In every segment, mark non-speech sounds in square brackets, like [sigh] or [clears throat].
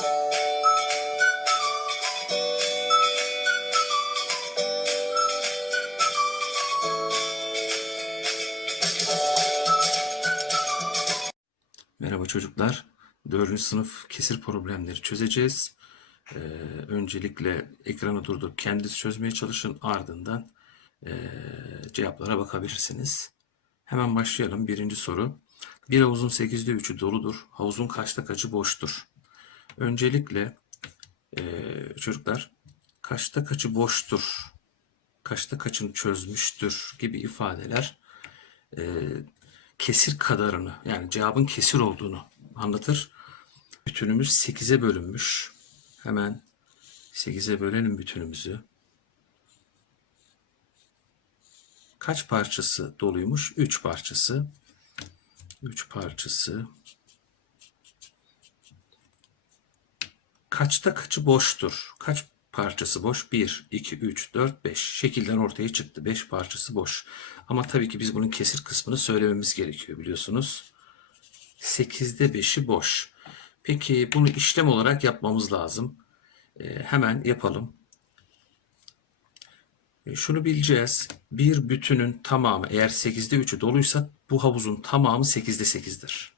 Merhaba çocuklar. 4. sınıf kesir problemleri çözeceğiz. Ee, öncelikle ekranı durdurup kendiniz çözmeye çalışın. Ardından ee, cevaplara bakabilirsiniz. Hemen başlayalım. Birinci soru. Bir havuzun 8'de 3'ü doludur. Havuzun kaçta kaçı boştur? Öncelikle ee, çocuklar kaçta kaçı boştur? Kaçta kaçını çözmüştür gibi ifadeler ee, kesir kadarını yani cevabın kesir olduğunu anlatır. Bütünümüz 8'e bölünmüş. Hemen 8'e bölelim bütünümüzü. Kaç parçası doluymuş? 3 parçası. 3 parçası. Kaçta kaçı boştur? Kaç parçası boş? 1, 2, 3, 4, 5. Şekilden ortaya çıktı. 5 parçası boş. Ama tabii ki biz bunun kesir kısmını söylememiz gerekiyor biliyorsunuz. 8'de 5'i boş. Peki bunu işlem olarak yapmamız lazım. Ee, hemen yapalım. E, şunu bileceğiz. Bir bütünün tamamı eğer 8'de 3'ü doluysa bu havuzun tamamı 8'de 8'dir.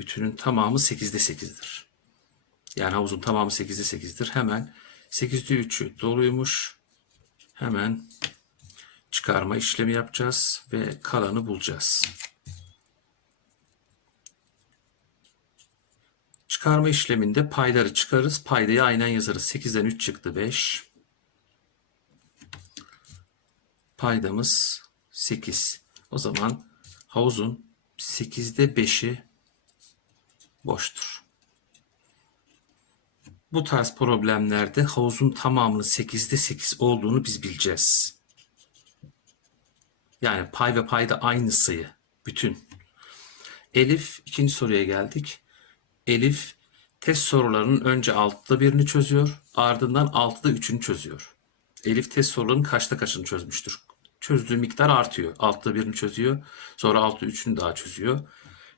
Bütünün tamamı 8'de 8'dir. Yani havuzun tamamı 8'de 8'dir. Hemen 8'de 3'ü doluymuş. Hemen çıkarma işlemi yapacağız ve kalanı bulacağız. Çıkarma işleminde payları çıkarız. Paydayı aynen yazarız. 8'den 3 çıktı 5. Paydamız 8. O zaman havuzun 8'de 5'i boştur. Bu tarz problemlerde havuzun tamamının 8'de 8 olduğunu biz bileceğiz. Yani pay ve payda aynı sayı. Bütün. Elif ikinci soruya geldik. Elif test sorularının önce 6'da birini çözüyor. Ardından 6'da 3'ünü çözüyor. Elif test sorularının kaçta kaçını çözmüştür? Çözdüğü miktar artıyor. 6'da birini çözüyor. Sonra 6'da 3'ünü daha çözüyor.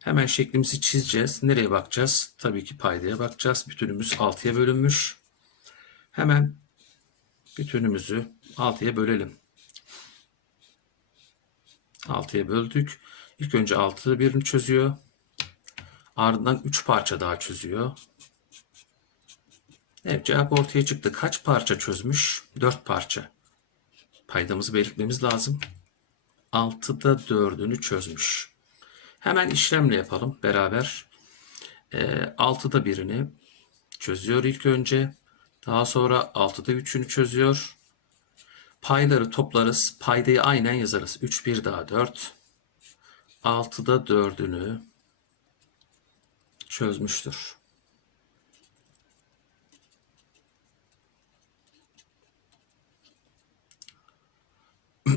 Hemen şeklimizi çizeceğiz. Nereye bakacağız? Tabii ki paydaya bakacağız. Bütünümüz 6'ya bölünmüş. Hemen bütünümüzü 6'ya bölelim. 6'ya böldük. İlk önce 6'da birini çözüyor. Ardından 3 parça daha çözüyor. Evet cevap ortaya çıktı. Kaç parça çözmüş? 4 parça. Paydamızı belirtmemiz lazım. 6'da 4'ünü çözmüş. Hemen işlemle yapalım beraber. E, 6'da birini çözüyor ilk önce. Daha sonra 6'da 3'ünü çözüyor. Payları toplarız. Paydayı aynen yazarız. 3 1 daha 4. 6'da 4'ünü çözmüştür. [clears throat]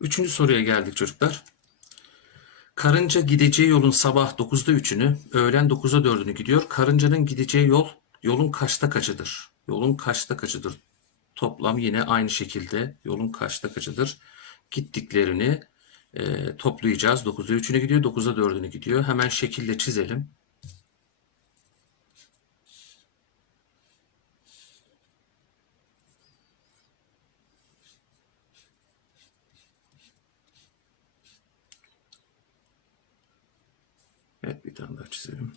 Üçüncü soruya geldik çocuklar. Karınca gideceği yolun sabah 9'da 3'ünü, öğlen 9'da 4'ünü gidiyor. Karıncanın gideceği yol, yolun kaçta kaçıdır? Yolun kaçta kaçıdır? Toplam yine aynı şekilde yolun kaçta kaçıdır? Gittiklerini e, toplayacağız. 9'da 3'ünü gidiyor, 9'da 4'ünü gidiyor. Hemen şekilde çizelim. Evet bir tane daha çizelim.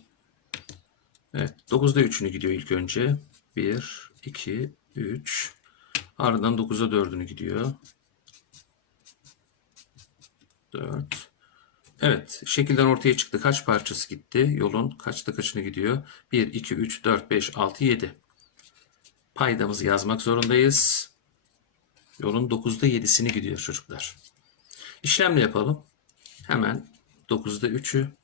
Evet 9'da 3'ünü gidiyor ilk önce. 1, 2, 3. Ardından 9'da 4'ünü gidiyor. 4. Evet şekilden ortaya çıktı. Kaç parçası gitti? Yolun kaçta kaçını gidiyor? 1, 2, 3, 4, 5, 6, 7. Paydamızı yazmak zorundayız. Yolun 9'da 7'sini gidiyor çocuklar. İşlemle yapalım. Hemen 9'da 3'ü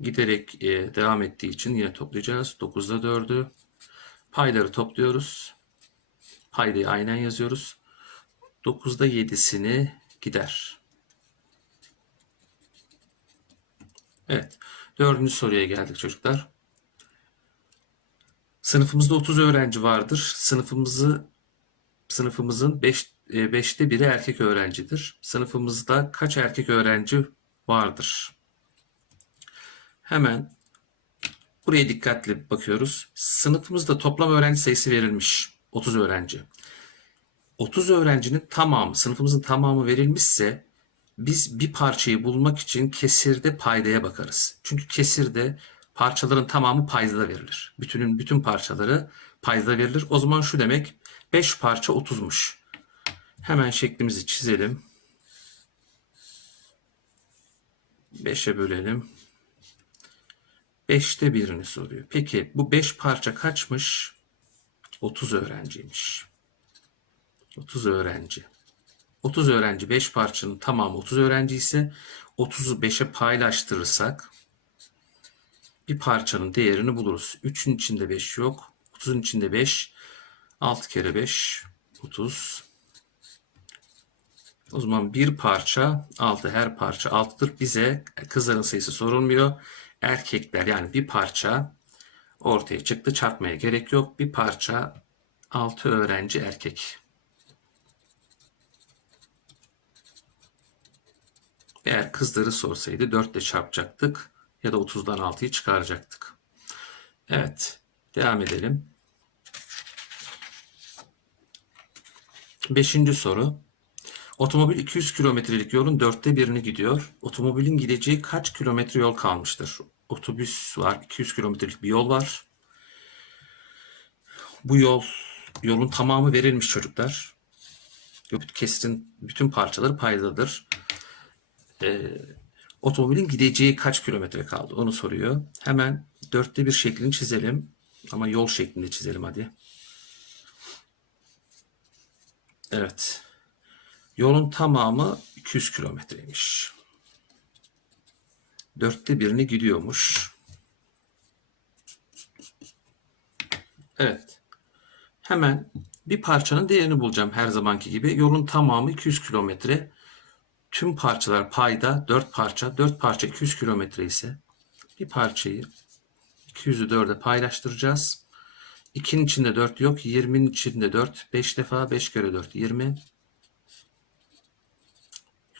giderek e, devam ettiği için yine toplayacağız. 9'da 4'ü payları topluyoruz. Paydayı aynen yazıyoruz. 9'da 7'sini gider. Evet. Dördüncü soruya geldik çocuklar. Sınıfımızda 30 öğrenci vardır. Sınıfımızı sınıfımızın 5 5'te biri erkek öğrencidir. Sınıfımızda kaç erkek öğrenci vardır? Hemen Buraya dikkatli bakıyoruz. Sınıfımızda toplam öğrenci sayısı verilmiş. 30 öğrenci. 30 öğrencinin tamamı, sınıfımızın tamamı verilmişse biz bir parçayı bulmak için kesirde paydaya bakarız. Çünkü kesirde parçaların tamamı paydada verilir. Bütünün bütün parçaları paydada verilir. O zaman şu demek 5 parça 30'muş. Hemen şeklimizi çizelim. 5'e bölelim. 5'te birini soruyor. Peki bu 5 parça kaçmış? 30 öğrenciymiş. 30 öğrenci. 30 öğrenci 5 parçanın tamamı 30 öğrenci ise 30'u 5'e paylaştırırsak bir parçanın değerini buluruz. 3'ün içinde 5 yok. 30'un içinde 5. 6 kere 5 30. O zaman bir parça 6 her parça 6'dır. Bize kızların sayısı sorulmuyor. Erkekler yani bir parça ortaya çıktı. Çarpmaya gerek yok. Bir parça 6 öğrenci erkek. Eğer kızları sorsaydı 4 ile çarpacaktık ya da 30'dan 6'yı çıkaracaktık. Evet, devam edelim. Beşinci soru. Otomobil 200 kilometrelik yolun dörtte birini gidiyor. Otomobilin gideceği kaç kilometre yol kalmıştır? Otobüs var, 200 kilometrelik bir yol var. Bu yol, yolun tamamı verilmiş çocuklar. Kesirin bütün parçaları paydadır e, otomobilin gideceği kaç kilometre kaldı onu soruyor. Hemen dörtte bir şeklini çizelim. Ama yol şeklinde çizelim hadi. Evet. Yolun tamamı 200 kilometreymiş. Dörtte birini gidiyormuş. Evet. Hemen bir parçanın değerini bulacağım her zamanki gibi. Yolun tamamı 200 kilometre tüm parçalar payda 4 parça. 4 parça 200 kilometre ise bir parçayı 200'ü 4'e paylaştıracağız. 2'nin içinde 4 yok. 20'nin içinde 4. 5 defa 5 kere 4 20.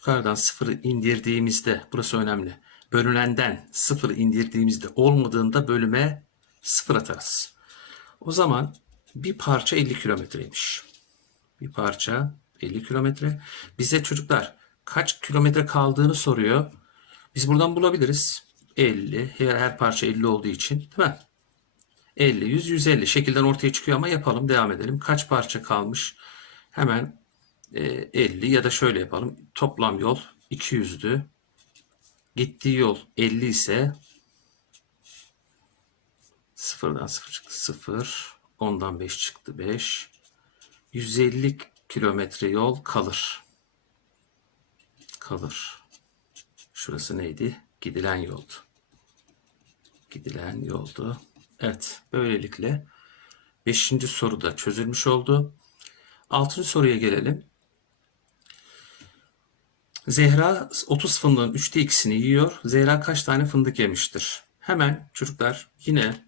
Yukarıdan 0'ı indirdiğimizde burası önemli. Bölünenden 0 indirdiğimizde olmadığında bölüme 0 atarız. O zaman bir parça 50 kilometreymiş. Bir parça 50 kilometre. Bize çocuklar kaç kilometre kaldığını soruyor. Biz buradan bulabiliriz. 50. Her, her parça 50 olduğu için değil mi? 50, 100, 150 şekilden ortaya çıkıyor ama yapalım devam edelim. Kaç parça kalmış? Hemen 50 ya da şöyle yapalım. Toplam yol 200'dü. Gittiği yol 50 ise sıfırdan 0 çıktı 0. 10'dan 5 çıktı 5. 150 kilometre yol kalır kalır. Şurası neydi? Gidilen yoldu. Gidilen yoldu. Evet, böylelikle 5. soru da çözülmüş oldu. 6. soruya gelelim. Zehra 30 fındığın 3'te 2'sini yiyor. Zehra kaç tane fındık yemiştir? Hemen çocuklar yine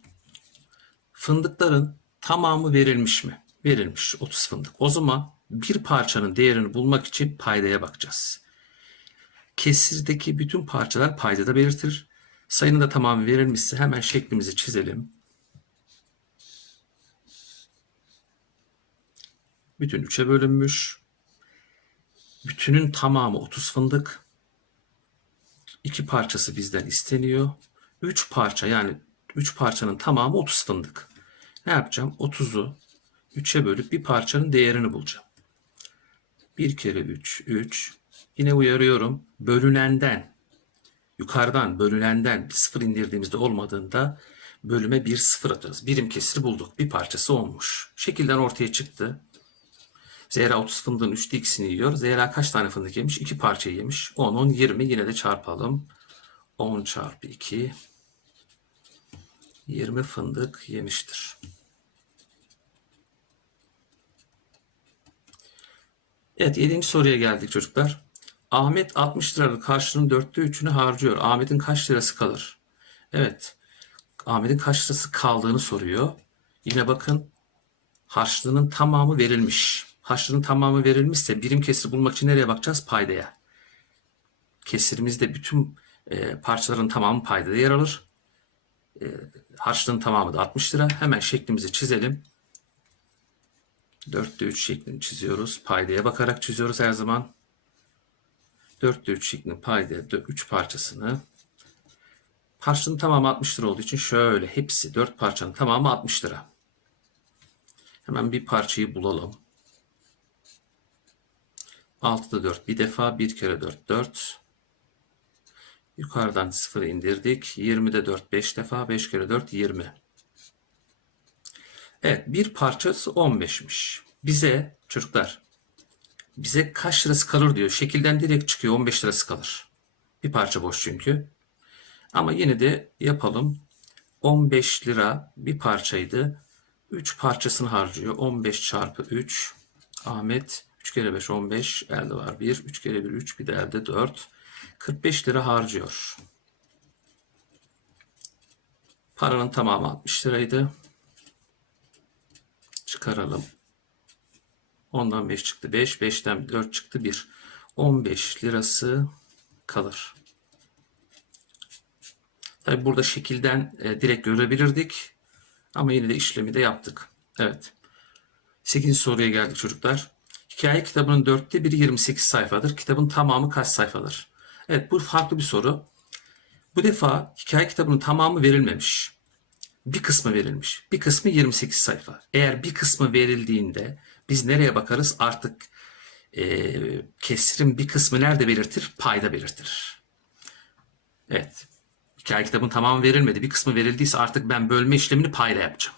fındıkların tamamı verilmiş mi? Verilmiş 30 fındık. O zaman bir parçanın değerini bulmak için paydaya bakacağız. Kesirdeki bütün parçalar paydada belirtir. Sayının da tamamı verilmişse hemen şeklimizi çizelim. Bütün 3'e bölünmüş. Bütünün tamamı 30 fındık. 2 parçası bizden isteniyor. 3 parça yani 3 parçanın tamamı 30 fındık. Ne yapacağım? 30'u 3'e bölüp bir parçanın değerini bulacağım. 1 kere 3, 3. Yine uyarıyorum. Bölünenden, yukarıdan bölünenden bir sıfır indirdiğimizde olmadığında bölüme bir sıfır atarız. Birim kesiri bulduk. Bir parçası olmuş. Şekilden ortaya çıktı. Zehra 30 fındığın 3'te ikisini yiyor. Zehra kaç tane fındık yemiş? 2 parça yemiş. 10, 10, 20 yine de çarpalım. 10 çarpı 2 20 fındık yemiştir. Evet 7. soruya geldik çocuklar. Ahmet 60 liralık harçlığın dörtte üçünü harcıyor. Ahmet'in kaç lirası kalır? Evet. Ahmet'in kaç lirası kaldığını soruyor. Yine bakın harçlığının tamamı verilmiş. Harçlığın tamamı verilmişse birim kesiri bulmak için nereye bakacağız? Paydaya. Kesirimizde bütün e, parçaların tamamı paydada yer alır. E, harçlığın tamamı da 60 lira. Hemen şeklimizi çizelim. 4'te 3 şeklini çiziyoruz. Paydaya bakarak çiziyoruz her zaman. 4'te 3 şeklinin paydaya 3 parçasını Harçlığın tamamı 60 lira olduğu için şöyle hepsi 4 parçanın tamamı 60 lira. Hemen bir parçayı bulalım. 6'da 4 bir defa 1 kere 4 4. Yukarıdan 0 indirdik. 20'de 4 5 defa 5 kere 4 20. Evet bir parçası 15'miş. Bize çocuklar bize kaç lirası kalır diyor. Şekilden direkt çıkıyor 15 lirası kalır. Bir parça boş çünkü. Ama yine de yapalım. 15 lira bir parçaydı. 3 parçasını harcıyor. 15 çarpı 3. Ahmet 3 kere 5 15. Elde var 1. 3 kere 1 3. Bir de elde 4. 45 lira harcıyor. Paranın tamamı 60 liraydı. Çıkaralım. Ondan 5 çıktı 5. 5'ten 4 çıktı 1. 15 lirası kalır. Tabi burada şekilden e, direkt görebilirdik. Ama yine de işlemi de yaptık. Evet. 8. soruya geldik çocuklar. Hikaye kitabının dörtte biri 28 sayfadır. Kitabın tamamı kaç sayfadır? Evet bu farklı bir soru. Bu defa hikaye kitabının tamamı verilmemiş. Bir kısmı verilmiş. Bir kısmı 28 sayfa. Eğer bir kısmı verildiğinde biz nereye bakarız? Artık e, kesirin bir kısmı nerede belirtir? Payda belirtir. Evet. Hikaye kitabın tamamı verilmedi. Bir kısmı verildiyse artık ben bölme işlemini payla yapacağım.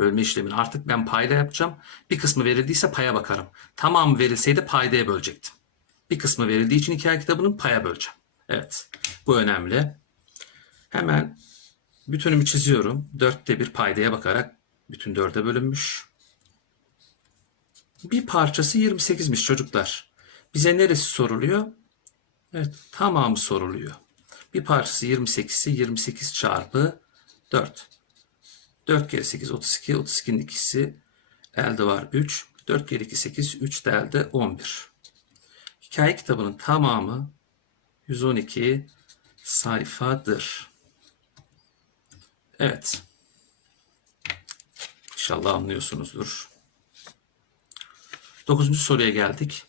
Bölme işlemini artık ben payla yapacağım. Bir kısmı verildiyse paya bakarım. Tamamı verilseydi paydaya bölecektim. Bir kısmı verildiği için hikaye kitabının paya böleceğim. Evet. Bu önemli. Hemen bütünümü çiziyorum. Dörtte bir paydaya bakarak bütün dörde bölünmüş. Bir parçası 28'miş çocuklar. Bize neresi soruluyor? Evet, tamamı soruluyor. Bir parçası 28 ise 28 çarpı 4. 4 kere 8 32. 32'nin ikisi elde var 3. 4 kere 2 8. 3 de elde 11. Hikaye kitabının tamamı 112 sayfadır. Evet. İnşallah anlıyorsunuzdur. Dokuzuncu soruya geldik.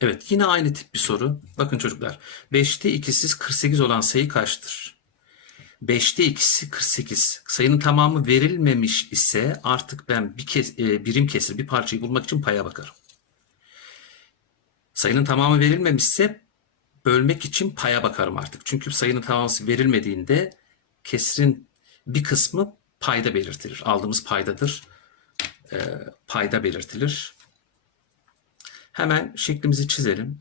Evet yine aynı tip bir soru. Bakın çocuklar. 5'te ikisiz 48 olan sayı kaçtır? 5'te ikisi 48. Sayının tamamı verilmemiş ise artık ben bir kes, e, birim kesir bir parçayı bulmak için paya bakarım. Sayının tamamı verilmemişse bölmek için paya bakarım artık. Çünkü sayının tamamı verilmediğinde kesirin bir kısmı payda belirtilir. Aldığımız paydadır. E, payda belirtilir. Hemen şeklimizi çizelim.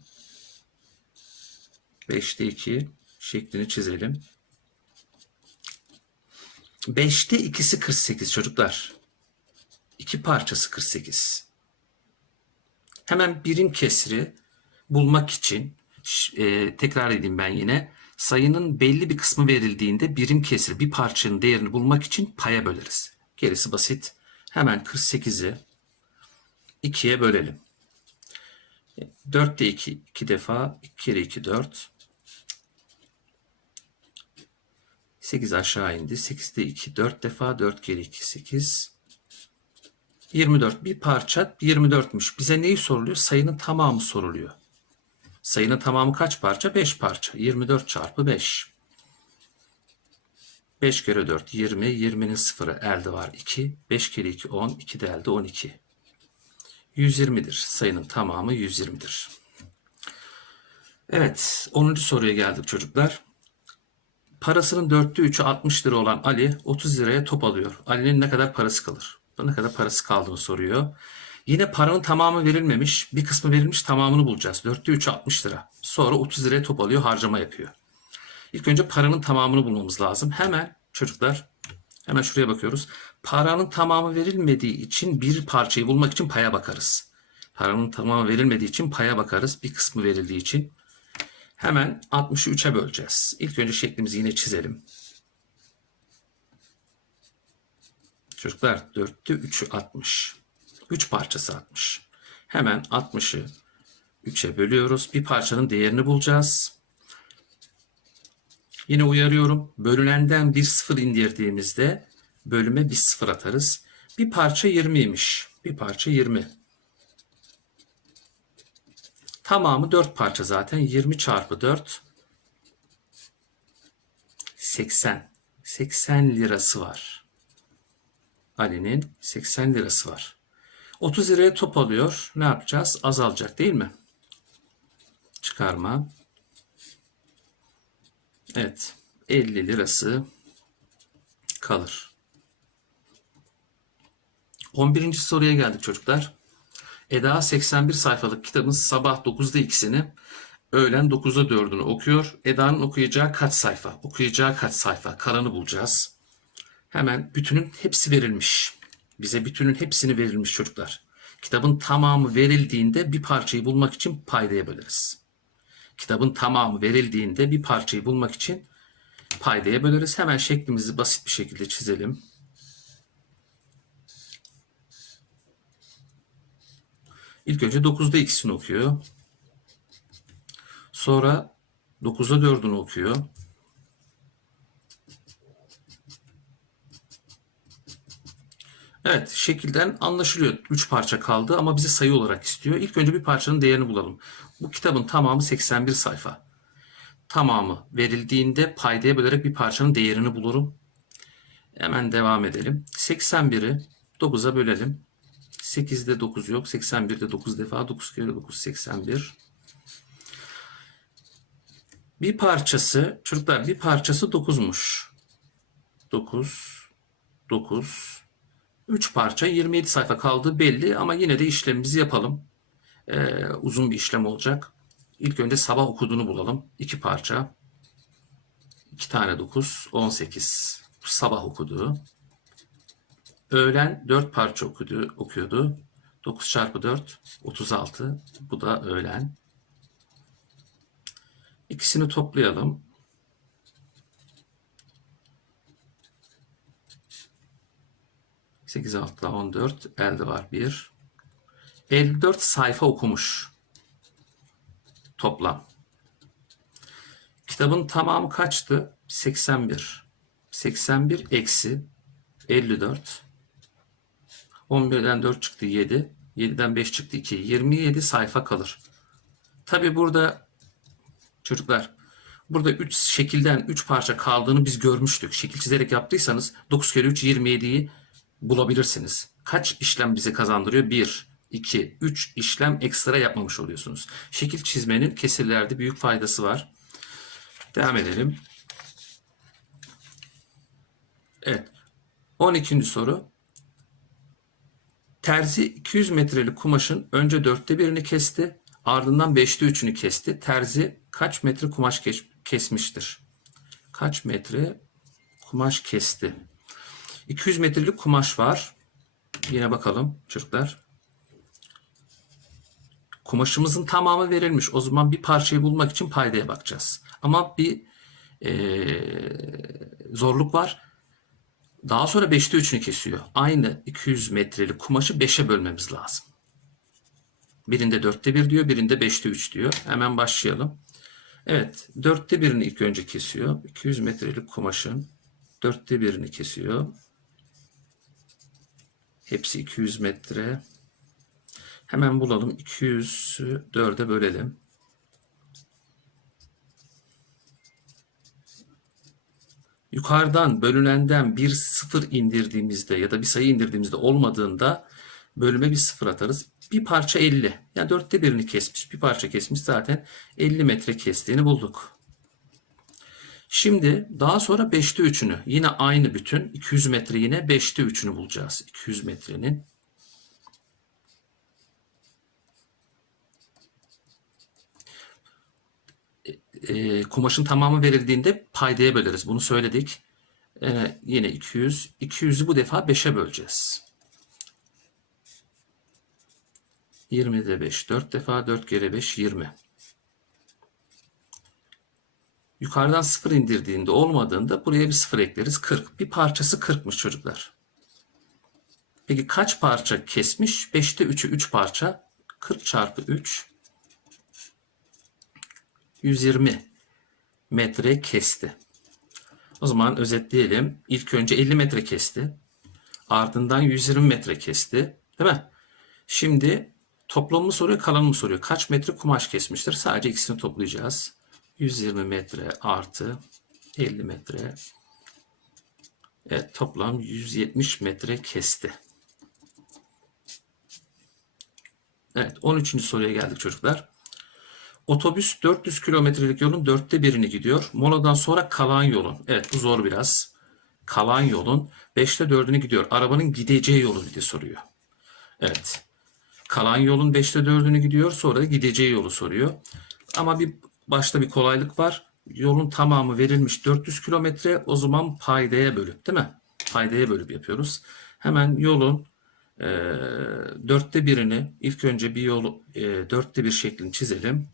5'te 2 şeklini çizelim. 5'te ikisi 48 çocuklar. İki parçası 48. Hemen birim kesri bulmak için e, tekrar edeyim ben yine. Sayının belli bir kısmı verildiğinde birim kesri bir parçanın değerini bulmak için paya böleriz. Gerisi basit. Hemen 48'i 2'ye bölelim. 4'te 2 2 defa 2 kere 2 4 8 aşağı indi. 8'de 2 4 defa 4 kere 2 8 24 bir parça 24'müş. Bize neyi soruluyor? Sayının tamamı soruluyor. Sayının tamamı kaç parça? 5 parça. 24 çarpı 5. 5 kere 4 20. 20'nin sıfırı elde var 2. 5 kere 2 10. 2 de elde 12. 120'dir. Sayının tamamı 120'dir. Evet 10. soruya geldik çocuklar. Parasının dörtte üçü 60 lira olan Ali 30 liraya top alıyor. Ali'nin ne kadar parası kalır? Ne kadar parası kaldığını soruyor. Yine paranın tamamı verilmemiş. Bir kısmı verilmiş tamamını bulacağız. Dörtte üçü 60 lira. Sonra 30 liraya top alıyor harcama yapıyor. İlk önce paranın tamamını bulmamız lazım. Hemen çocuklar hemen şuraya bakıyoruz. Paranın tamamı verilmediği için bir parçayı bulmak için paya bakarız. Paranın tamamı verilmediği için paya bakarız. Bir kısmı verildiği için. Hemen 60'ı 3'e böleceğiz. İlk önce şeklimizi yine çizelim. Çocuklar 4'te 3'ü 60. 3 parçası 60. Hemen 60'ı 3'e bölüyoruz. Bir parçanın değerini bulacağız. Yine uyarıyorum. Bölünenden bir sıfır indirdiğimizde bölüme bir sıfır atarız. Bir parça 20'ymiş. Bir parça 20. Tamamı 4 parça zaten. 20 çarpı 4 80. 80 lirası var. Ali'nin 80 lirası var. 30 liraya top alıyor. Ne yapacağız? Azalacak değil mi? Çıkarma. Evet. 50 lirası kalır. 11. soruya geldik çocuklar. Eda 81 sayfalık kitabın sabah 9'da ikisini, öğlen 9'da 4'ünü okuyor. Eda'nın okuyacağı kaç sayfa? Okuyacağı kaç sayfa? Kalanı bulacağız. Hemen bütünün hepsi verilmiş. Bize bütünün hepsini verilmiş çocuklar. Kitabın tamamı verildiğinde bir parçayı bulmak için paydaya böleriz. Kitabın tamamı verildiğinde bir parçayı bulmak için paydaya böleriz. Hemen şeklimizi basit bir şekilde çizelim. İlk önce 9'da ikisini okuyor. Sonra 9'da 4'ünü okuyor. Evet, şekilden anlaşılıyor. 3 parça kaldı ama bize sayı olarak istiyor. İlk önce bir parçanın değerini bulalım. Bu kitabın tamamı 81 sayfa. Tamamı verildiğinde paydaya bölerek bir parçanın değerini bulurum. Hemen devam edelim. 81'i 9'a bölelim. 8'de 9 yok. 81'de 9 defa. 9 kere 9 81. Bir parçası çocuklar bir parçası 9'muş. 9 9 3 parça 27 sayfa kaldı belli ama yine de işlemimizi yapalım. Ee, uzun bir işlem olacak. İlk önce sabah okuduğunu bulalım. 2 parça. 2 tane 9 18. Bu sabah okuduğu. Öğlen 4 parça okudu, okuyordu. 9 çarpı 4 36. Bu da öğlen. İkisini toplayalım. Sekiz altı on dört. Elde var bir. 54 sayfa okumuş. Toplam. Kitabın tamamı kaçtı? 81. 81 eksi 54. 11'den 4 çıktı 7. 7'den 5 çıktı 2. 27 sayfa kalır. Tabi burada çocuklar burada 3 şekilden 3 parça kaldığını biz görmüştük. Şekil çizerek yaptıysanız 9 kere 3 27'yi bulabilirsiniz. Kaç işlem bize kazandırıyor? 1, 2, 3 işlem ekstra yapmamış oluyorsunuz. Şekil çizmenin kesirlerde büyük faydası var. Devam edelim. Evet. 12. soru. Terzi 200 metrelik kumaşın önce dörtte birini kesti, ardından beşte üçünü kesti. Terzi kaç metre kumaş kes- kesmiştir? Kaç metre kumaş kesti? 200 metrelik kumaş var. Yine bakalım çocuklar. Kumaşımızın tamamı verilmiş. O zaman bir parçayı bulmak için paydaya bakacağız. Ama bir eee, zorluk var. Daha sonra 5'te 3'ünü kesiyor. Aynı 200 metrelik kumaşı 5'e bölmemiz lazım. Birinde 4'te 1 diyor, birinde 5'te 3 diyor. Hemen başlayalım. Evet, 4'te 1'ini ilk önce kesiyor. 200 metrelik kumaşın 4'te 1'ini kesiyor. Hepsi 200 metre. Hemen bulalım. 200'ü 4'e bölelim. Yukarıdan bölünenden bir sıfır indirdiğimizde ya da bir sayı indirdiğimizde olmadığında bölüme bir sıfır atarız. Bir parça 50. Yani dörtte birini kesmiş. Bir parça kesmiş zaten 50 metre kestiğini bulduk. Şimdi daha sonra 5'te 3'ünü yine aynı bütün 200 metre yine 5'te 3'ünü bulacağız. 200 metrenin. E, kumaşın tamamı verildiğinde paydaya böleriz. Bunu söyledik. E, yine 200. 200'ü bu defa 5'e böleceğiz. 20'de 5. 4 defa 4 kere 5 20. Yukarıdan 0 indirdiğinde olmadığında buraya bir 0 ekleriz. 40. Bir parçası 40'mış çocuklar. Peki kaç parça kesmiş? 5'te 3'ü 3 parça. 40 çarpı 3 120 metre kesti. O zaman özetleyelim. İlk önce 50 metre kesti. Ardından 120 metre kesti. Değil mi? Şimdi toplamı soruyor, kalanı mı soruyor? Kaç metre kumaş kesmiştir? Sadece ikisini toplayacağız. 120 metre artı 50 metre. Evet, toplam 170 metre kesti. Evet, 13. soruya geldik çocuklar. Otobüs 400 kilometrelik yolun dörtte birini gidiyor. Moladan sonra kalan yolun. Evet bu zor biraz. Kalan yolun 5'te 4'ünü gidiyor. Arabanın gideceği yolu diye soruyor. Evet. Kalan yolun 5'te 4'ünü gidiyor. Sonra da gideceği yolu soruyor. Ama bir başta bir kolaylık var. Yolun tamamı verilmiş 400 kilometre. O zaman paydaya bölüp değil mi? Paydaya bölüp yapıyoruz. Hemen yolun e, dörtte birini ilk önce bir yolu e, dörtte bir şeklini çizelim.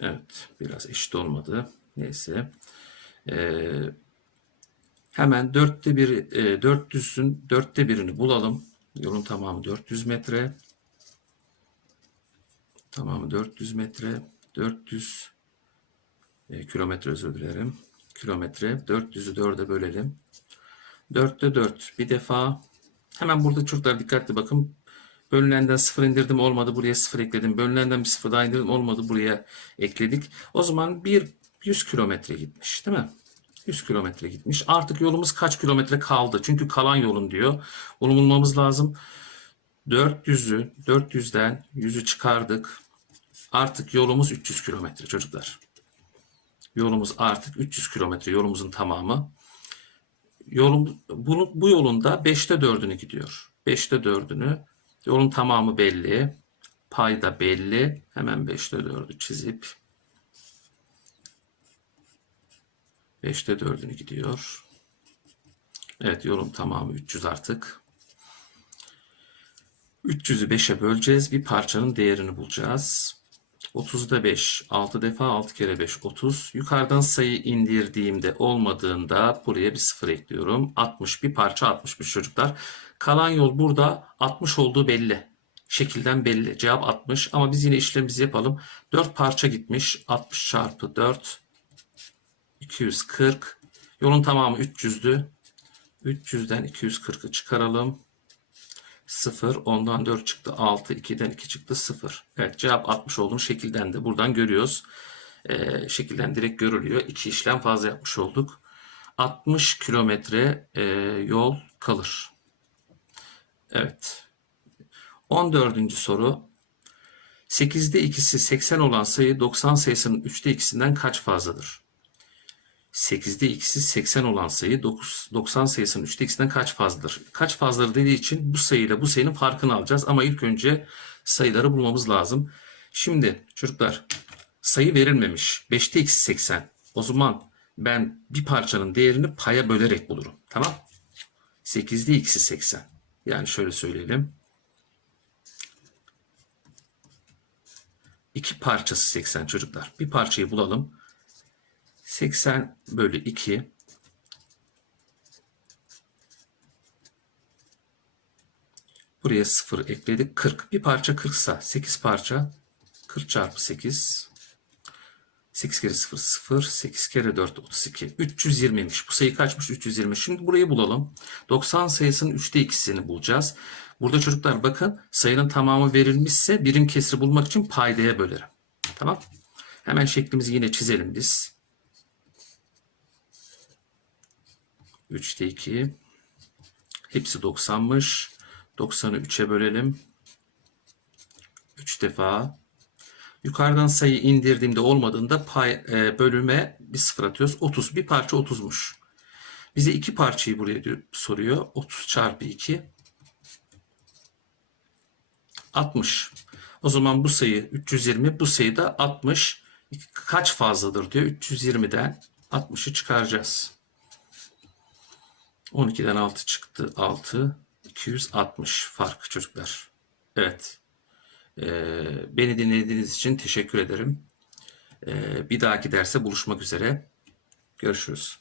Evet, biraz eşit olmadı. Neyse. Ee, hemen dörtte bir, e, 400'ün dörtte birini bulalım. Yolun tamamı 400 metre. Tamamı 400 metre. 400 e, kilometre özür dilerim. Kilometre. 400'ü 4'e bölelim. 4'te 4. Bir defa hemen burada çocuklar dikkatli bakın. Bölünenden 0 indirdim olmadı buraya 0 ekledim. Bölünenden bir 0 daha indirdim olmadı buraya ekledik. O zaman bir 100 kilometre gitmiş değil mi? 100 kilometre gitmiş. Artık yolumuz kaç kilometre kaldı? Çünkü kalan yolun diyor. Bunu bulmamız lazım. 400'ü 400'den 100'ü çıkardık. Artık yolumuz 300 kilometre çocuklar. Yolumuz artık 300 kilometre yolumuzun tamamı. Yolun, bunu, bu yolunda 5'te 4'ünü gidiyor. 5'te 4'ünü Yolun tamamı belli. Payda belli. Hemen 5'te 4'ü çizip 5'te 4'ünü gidiyor. Evet yolun tamamı 300 artık. 300'ü 5'e böleceğiz. Bir parçanın değerini bulacağız. 30'da 5. 6 defa 6 kere 5 30. Yukarıdan sayı indirdiğimde olmadığında buraya bir sıfır ekliyorum. 60 bir parça 60'mış çocuklar. Kalan yol burada 60 olduğu belli. Şekilden belli. Cevap 60 ama biz yine işlemimizi yapalım. 4 parça gitmiş. 60 çarpı 4 240. Yolun tamamı 300'dü. 300'den 240'ı çıkaralım. 0. Ondan 4 çıktı. 6. 2'den 2 çıktı. 0. Evet cevap 60 olduğunu şekilden de buradan görüyoruz. Ee, şekilden direkt görülüyor. İki işlem fazla yapmış olduk. 60 kilometre e, yol kalır. Evet. 14. soru. 8'de ikisi 80 olan sayı 90 sayısının 3'te ikisinden kaç fazladır? 8'de ikisi 80 olan sayı 9, 90 sayısının 3'te ikisinden kaç fazladır? Kaç fazladır dediği için bu sayıyla bu sayının farkını alacağız. Ama ilk önce sayıları bulmamız lazım. Şimdi çocuklar sayı verilmemiş. 5'te ikisi 80. O zaman ben bir parçanın değerini paya bölerek bulurum. Tamam? 8'de ikisi 80. Yani şöyle söyleyelim. İki parçası 80 çocuklar. Bir parçayı bulalım. 80 bölü 2 Buraya 0 ekledik. 40. Bir parça 40 sa 8 parça 40 çarpı 8 8 kere 0 0 8 kere 4 32 320'miş. Bu sayı kaçmış? 320. Şimdi burayı bulalım. 90 sayısının 3'te 2'sini bulacağız. Burada çocuklar bakın sayının tamamı verilmişse birim kesri bulmak için paydaya bölerim. Tamam. Hemen şeklimizi yine çizelim biz. 3'te 2. Hepsi 90'mış. 90'ı 3'e bölelim. 3 defa. Yukarıdan sayı indirdiğimde olmadığında pay, e, bölüme bir sıfır atıyoruz. 30. Bir parça 30'muş. Bize iki parçayı buraya diyor, soruyor. 30 çarpı 2. 60. O zaman bu sayı 320. Bu sayı da 60. Kaç fazladır diyor. 320'den 60'ı çıkaracağız. 12'den 6 çıktı. 6. 260 fark çocuklar. Evet. Ee, beni dinlediğiniz için teşekkür ederim. Ee, bir dahaki derse buluşmak üzere. Görüşürüz.